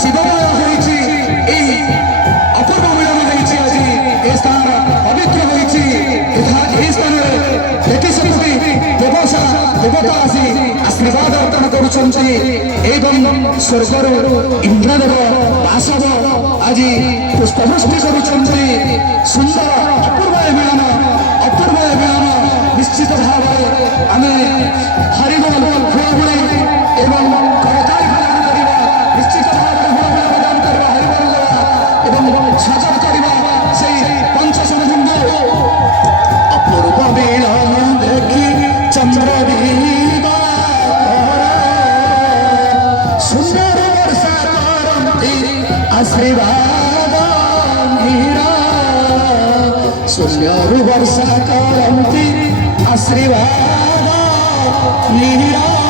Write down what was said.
শিবময় হয়েছে এই অপূর্ব মিলন হয়েছে আজ এই স্থান পবিত্র হয়েছে এই স্থানে দেখি সত্যি দেবতা দেবতা আসি আশীর্বাদ অর্পণ করছেন এবং স্বর্গর ইন্দ্রদেব বাসব আজ পুষ্পবৃষ্টি করছেন সুন্দর অপূর্ব মিলন নিশ্চিত ভাবে আমি হরিবল হুড়হুড়ি এবং করতালি প্রদান করিবা নিশ্চিত ভাবে হুড়হুড়ি প্রদান করিবা হরিবল দেওয়া এবং সাজা করিবা সেই পঞ্চশন হিন্দু অপূর্ব মিলন দেখি চন্দ্র সুন্দর বর্ষা করন্তি আশীর্বাদ হীরা সুন্দর বর্ষা করন্তি আশীর্বাদ হীরা